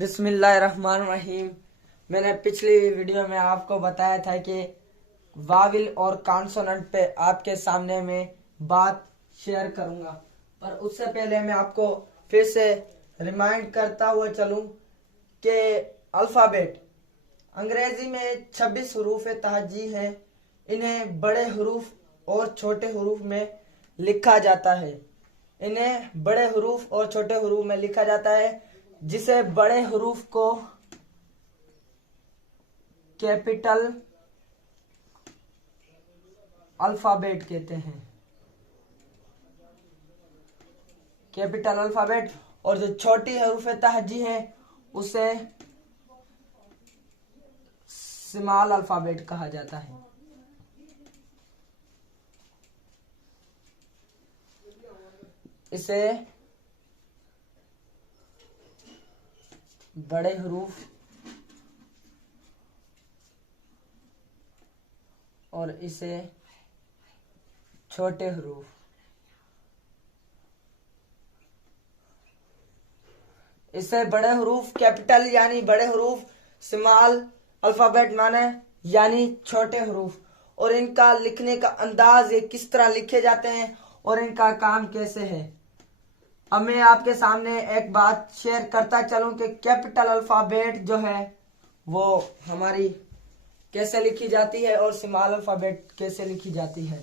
बिस्मिल्लाहिर्रहमानिर्रहीम। मैंने पिछली वीडियो में आपको बताया था कि वाविल और कॉन्सोनेंट पे आपके सामने में बात शेयर करूंगा, पर उससे पहले मैं आपको फिर से रिमाइंड करता हुआ चलूं कि अल्फ़ाबेट अंग्रेजी में 26 हरूफ तहजी हैं। इन्हें बड़े हरूफ और छोटे हरूफ में लिखा जाता है। इन्हें बड़े हरूफ और छोटे हरूफ में लिखा जाता है, जिसे बड़े हरूफ को कैपिटल अल्फ़ाबेट कहते हैं, कैपिटल अल्फ़ाबेट। और जो छोटी हरूफ तहजी है उसे स्मॉल अल्फ़ाबेट कहा जाता है। इसे बड़े हरूफ और इसे छोटे हरूफ। इसे बड़े हरूफ कैपिटल यानी बड़े हरूफ, स्मॉल अल्फ़ाबेट माने यानी छोटे हरूफ। और इनका लिखने का अंदाज, ये किस तरह लिखे जाते हैं और इनका काम कैसे है। अब मैं आपके सामने एक बात शेयर करता चलूं कि कैपिटल अल्फ़ाबेट जो है वो हमारी कैसे लिखी जाती है और स्मॉल अल्फ़ाबेट कैसे लिखी जाती है।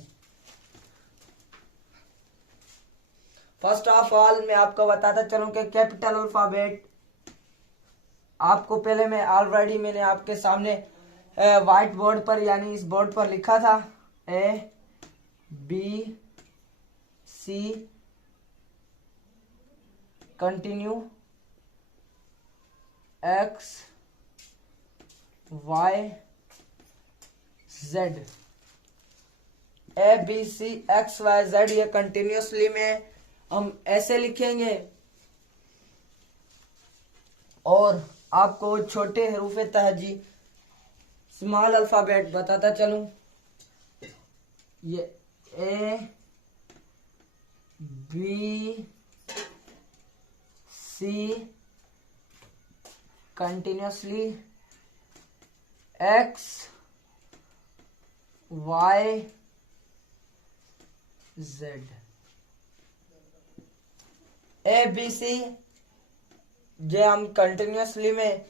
फर्स्ट ऑफ ऑल मैं आपको बताता चलूं कि कैपिटल अल्फ़ाबेट आपको पहले मैंने आपके सामने व्हाइट बोर्ड पर यानी इस बोर्ड पर लिखा था A B C continue X Y Z। ABCXYZ ये कंटिन्यूसली में हम ऐसे लिखेंगे। और आपको छोटे हरूफ तहजी स्मॉल अल्फ़ाबेट बताता चलूं, ये A B C continuously X Y Z। ABC जो हम कंटिन्यूसली में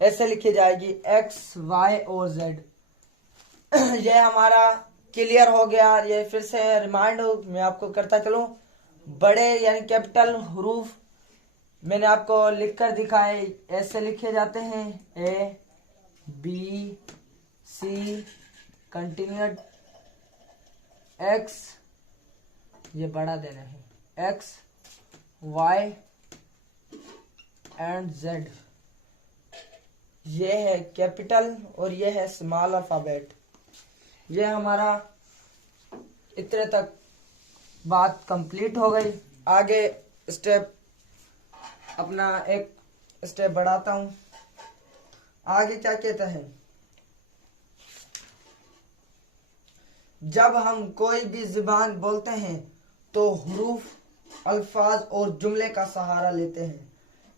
ऐसे लिखी जाएगी X Y और Z। ये हमारा क्लियर हो गया। ये फिर से रिमाइंड हो मैं आपको करता चलूं, बड़े यानी कैपिटल हरूफ मैंने आपको लिखकर दिखाए, ऐसे लिखे जाते हैं A B C continued X, ये बड़ा देना है X Y एंड Z। ये है कैपिटल और ये है स्मॉल अल्फ़ाबेट। ये हमारा इतने तक बात कंप्लीट हो गई। आगे स्टेप अपना एक स्टेप बढ़ाता हूं। आगे क्या कहता है, जब हम कोई भी ज़ुबान बोलते हैं तो हुरूफ, अल्फाज और जुमले का सहारा लेते हैं।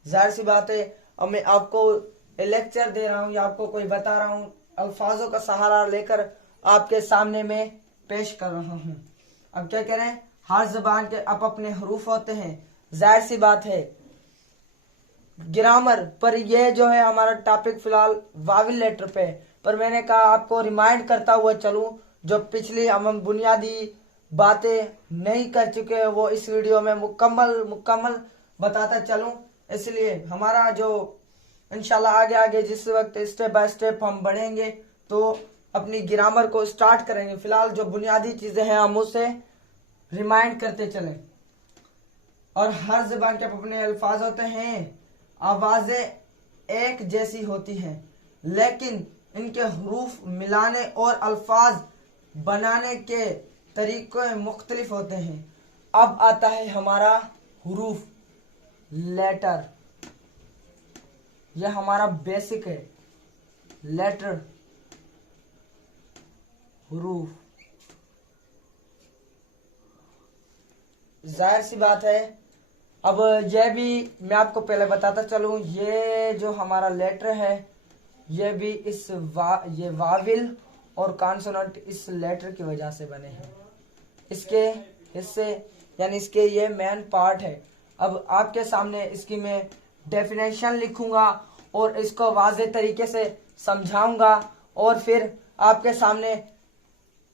जाहिर सी बात है, अब मैं आपको लेक्चर दे रहा हूँ या आपको कोई बता रहा हूँ, अल्फाजों का सहारा लेकर आपके सामने में पेश कर रहा हूँ। अब क्या कह रहे हैं, हर ज़बान के अपने हरूफ होते हैं। जाहिर सी बात है, ग्रामर पर यह जो है हमारा टॉपिक फिलहाल वाविल लेटर पे, पर मैंने कहा आपको रिमाइंड करता हुआ चलूं, जो पिछली हम बुनियादी बातें नहीं कर चुके हैं वो इस वीडियो में मुकम्मल बताता चलूं। इसलिए हमारा जो इंशाल्लाह आगे आगे जिस वक्त स्टेप बाय स्टेप हम बढ़ेंगे तो अपनी ग्रामर को स्टार्ट करेंगे। फिलहाल जो बुनियादी चीजें हैं हम उसे रिमाइंड करते चलें। और हर ज़बान के अपने अल्फाज होते हैं, आवाजें एक जैसी होती हैं, लेकिन इनके हरूफ मिलाने और अल्फाज बनाने के तरीके मुख्तलिफ होते हैं। अब आता है हमारा हरूफ, लेटर। यह हमारा बेसिक है, लेटर हरूफ। जाहिर सी बात है अब ये भी मैं आपको पहले बताता चलूं, ये जो हमारा लेटर है ये भी ये वाविल और कॉन्सोनेंट इस लेटर की वजह से बने हैं। इसके हिस्से यानी इसके ये मेन पार्ट है। अब आपके सामने इसकी मैं डेफिनेशन लिखूंगा और इसको वाज़े तरीके से समझाऊंगा और फिर आपके सामने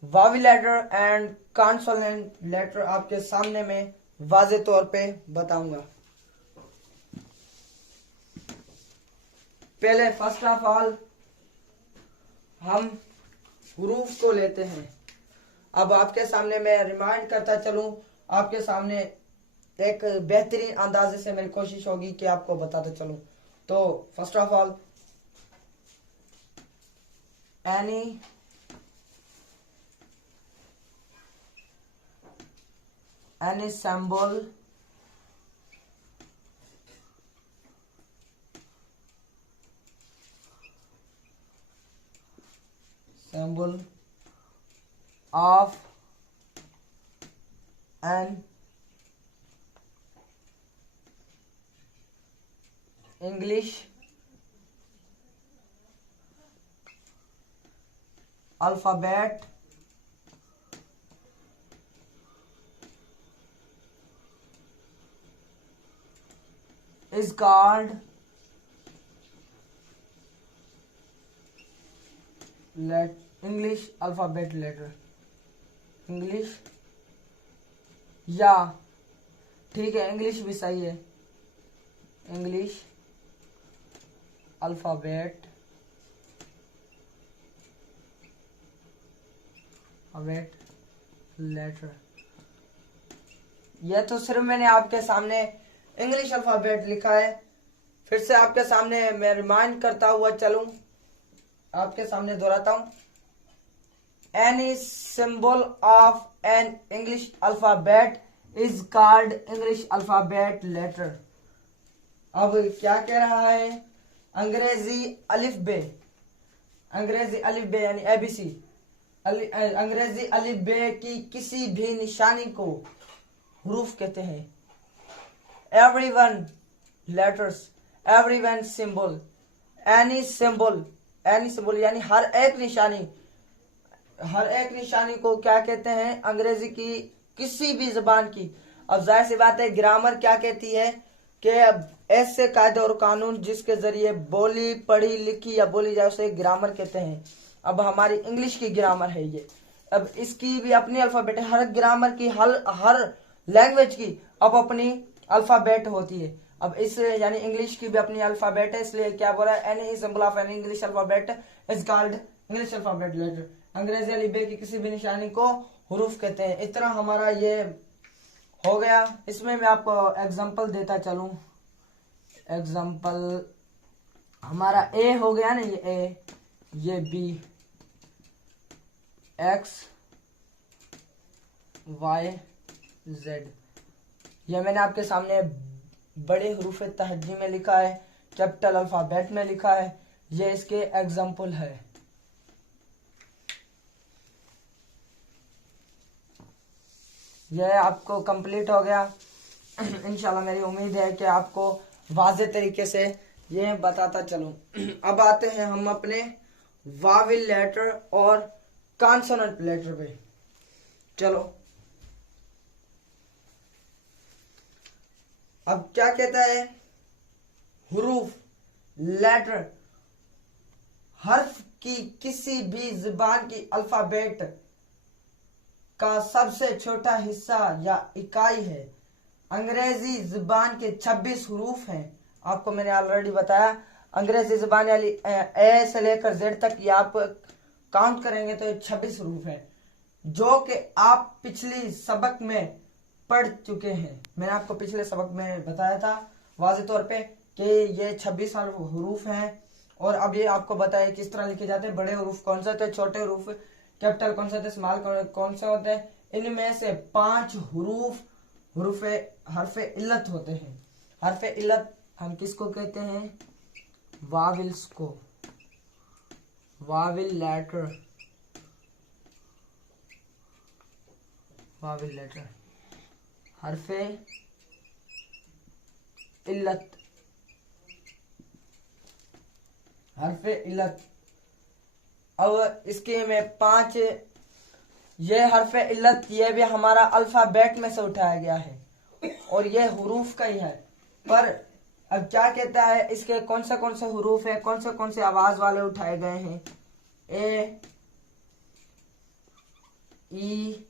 वावी लेटर एंड कॉन्सोनेंट लेटर आपके सामने में वाज़े तौर पे बताऊंगा। पहले फर्स्ट ऑफ ऑल हम हुरूफ को लेते हैं। अब आपके सामने मैं रिमाइंड करता चलूं, आपके सामने एक बेहतरीन अंदाजे से मेरी कोशिश होगी कि आपको बताता चलूं। तो first of all any symbol of an English alphabet is called English alphabet letter। English या ठीक है, इंग्लिश भी सही है, इंग्लिश अल्फाबेट लेटर। यह तो सिर्फ मैंने आपके सामने इंग्लिश अल्फाबेट लिखा है। फिर से आपके सामने मैं रिमाइंड करता हुआ चलूं, आपके सामने दोहराता हूं। Any symbol of an English alphabet is called English alphabet letter. अब क्या कह रहा है, अंग्रेजी अलिफ बे यानी एबीसी, अंग्रेजी अलिफ बे की किसी भी निशानी को हुरूफ कहते हैं। every one letters, every one symbol, any symbol यानी हर एक निशानी को क्या कहते हैं, अंग्रेजी की किसी भी जबान की। अब जाहिर सी बात है, ग्रामर क्या कहती है कि ऐसे कायदे और कानून जिसके जरिए बोली पढ़ी लिखी या बोली जाए उसे ग्रामर कहते हैं। अब हमारी इंग्लिश की ग्रामर है ये, अब इसकी भी अपनी अल्फाबेट है। हर ग्रामर की हर लैंग्वेज की अब अपनी अल्फाबेट होती है। अब इस यानी इंग्लिश की भी अपनी अल्फाबेट है, इसलिए क्या बोला, any symbol of an English alphabet is called English alphabet letter. अंग्रेजी अलिबे की किसी भी निशानी को हुरूफ कहते हैं। इस तरह हमारा ये हो गया। इसमें मैं आपको एग्जांपल देता चलूं। एग्जांपल हमारा ए हो गया ना, ये ए, ये बी, एक्स वाई जेड। यह मैंने आपके सामने बड़े हरूफ तहज्जी में लिखा है, कैपिटल अल्फाबेट में लिखा है। ये इसके एग्जाम्पल है। यह आपको कंप्लीट हो गया। इंशाल्लाह मेरी उम्मीद है कि आपको वाज़े तरीके से ये बताता चलूं। अब आते हैं हम अपने वाविल लेटर और कॉन्सोनेंट लेटर पे। चलो, अब क्या कहता है, हुरूफ लेटर हर्फ की किसी भी जुबान की अल्फाबेट का सबसे छोटा हिस्सा या इकाई है। अंग्रेजी जुबान के 26 हुरूफ हैं। आपको मैंने ऑलरेडी बताया, अंग्रेजी जुबान वाली ए से लेकर जेड तक ये आप काउंट करेंगे तो 26 हुरूफ हैं, जो कि आप पिछली सबक में पढ़ चुके हैं। मैंने आपको पिछले सबक में बताया था वाज़े तौर पे कि ये 26 हुरूफ हैं। और अब ये आपको बताया किस तरह लिखे जाते हैं। बड़े हुरूफ कौन से होते हैं, छोटे हुरूफ कैपिटल कौन से होते हैं, स्मॉल कौन से होते हैं। इनमें से 5 हरफे इल्लत होते हैं। हरफे इल्लत हम किसको कहते हैं, वाविल्स को, वाविल लेटर, हरफे इल्लत, हरफे इल्लत। अब इसके में 5 ये हरफे इल्लत, ये भी हमारा अल्फाबेट में से उठाया गया है और ये हुरूफ का ही है। पर अब क्या कहता है, इसके कौन से हुरूफ है, कौन से आवाज वाले उठाए गए हैं। ए, ई,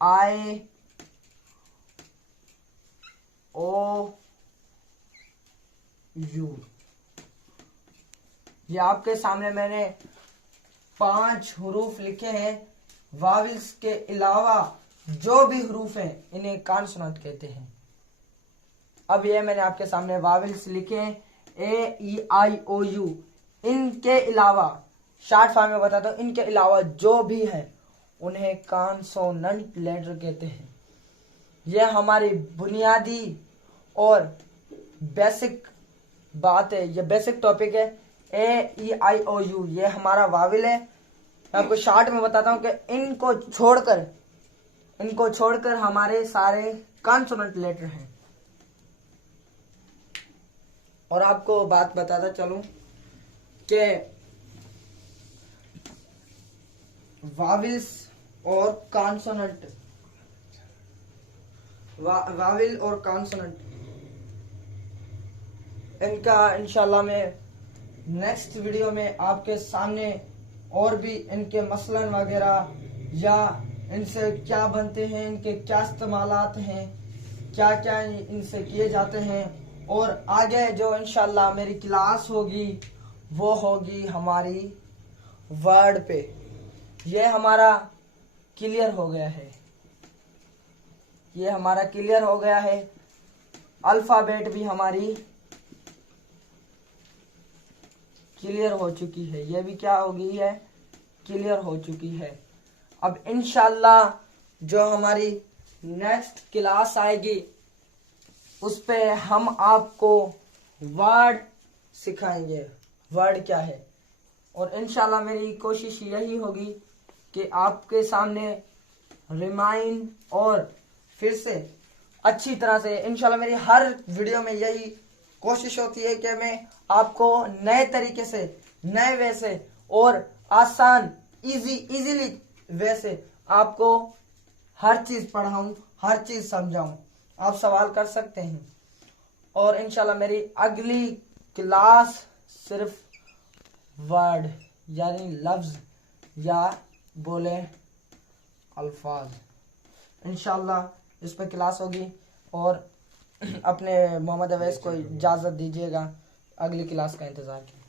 आई, ओ, यू। ये आपके सामने मैंने 5 हुरूफ लिखे हैं। वाविल्स के अलावा जो भी हुरूफ हैं इन्हें कॉन्सोनेंट कहते हैं। अब ये मैंने आपके सामने वाविल्स लिखे हैं, ए, ई, आई, ओ, यू। इनके अलावा शॉर्ट फॉर्म में बताता हूं, इनके अलावा जो भी है उन्हें कॉन्सोनेंट लेटर कहते हैं। यह हमारी बुनियादी और बेसिक बात है, यह बेसिक टॉपिक है। ए, ई, आई, ओ, यू ये हमारा वाविल है। मैं आपको शॉर्ट में बताता हूं कि इनको छोड़कर हमारे सारे कॉन्सोनेंट लेटर हैं। और आपको बात बताता चलूं कि वाविल्स और कॉन्सोनेंट, वाविल और कॉन्सोनेंट, इनका इंशाल्लाह मैं नेक्स्ट वीडियो में आपके सामने और भी इनके मसलन वगैरह या इनसे क्या बनते हैं, इनके क्या इस्तेमालात हैं, क्या क्या इनसे किए जाते हैं। और आगे जो इंशाल्लाह मेरी क्लास होगी वो होगी हमारी वर्ड पे। ये हमारा क्लियर हो गया है, ये हमारा क्लियर हो गया है। अल्फाबेट भी हमारी क्लियर हो चुकी है, ये भी क्या हो गई है, क्लियर हो चुकी है। अब इंशाल्लाह जो हमारी नेक्स्ट क्लास आएगी उस पे हम आपको वर्ड सिखाएंगे, वर्ड क्या है। और इंशाल्लाह मेरी कोशिश यही होगी कि आपके सामने रिमाइंड और फिर से अच्छी तरह से, इंशाल्लाह मेरी हर वीडियो में यही कोशिश होती है कि मैं आपको नए तरीके से, नए वे से और आसान इजीली वे से आपको हर चीज पढ़ाऊं, हर चीज समझाऊं। आप सवाल कर सकते हैं। और इंशाल्लाह मेरी अगली क्लास सिर्फ वर्ड यानी लफ्ज या बोले अल्फाज, इंशाल्लाह इस पर क्लास होगी। और अपने मोहम्मद अवैस को इजाज़त दीजिएगा, अगली क्लास का इंतज़ार कीजिए।